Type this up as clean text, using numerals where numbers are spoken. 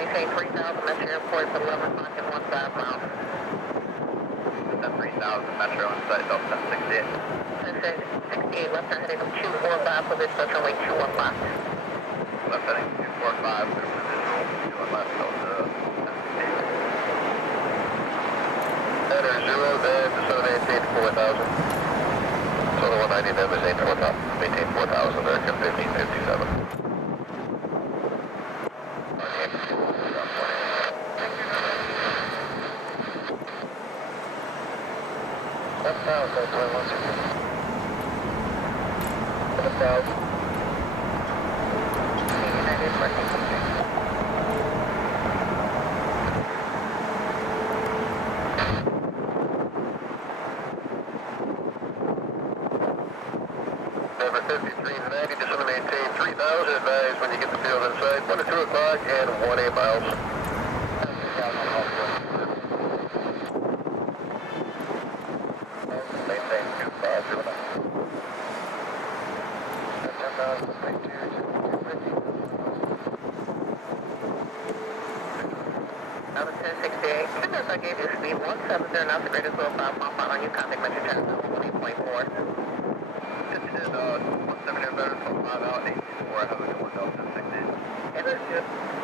maintain 3,000 Metro Airport for 11 o'clock and 15 miles. 3,000 Metro inside Delta 1068. 1068, left turn heading 245 for this Dutch runway 21 left. Left heading 245, clear for visual, 21 left Delta 1068. Enter 0, then descend maintain 4,000. Total 190, then maintain 4,000, American 1557. Number 5390, just want to maintain 3,000, advise when you get the field inside, 1 to 2 o'clock and 18 miles. Maintain 250. Number 1068, as I gave you speed 170, not the greatest will 5 mile on you, contact Metro Channel 20.4. 170 or better, so 5 out, 84, have a good one, Delta 68. And that's good.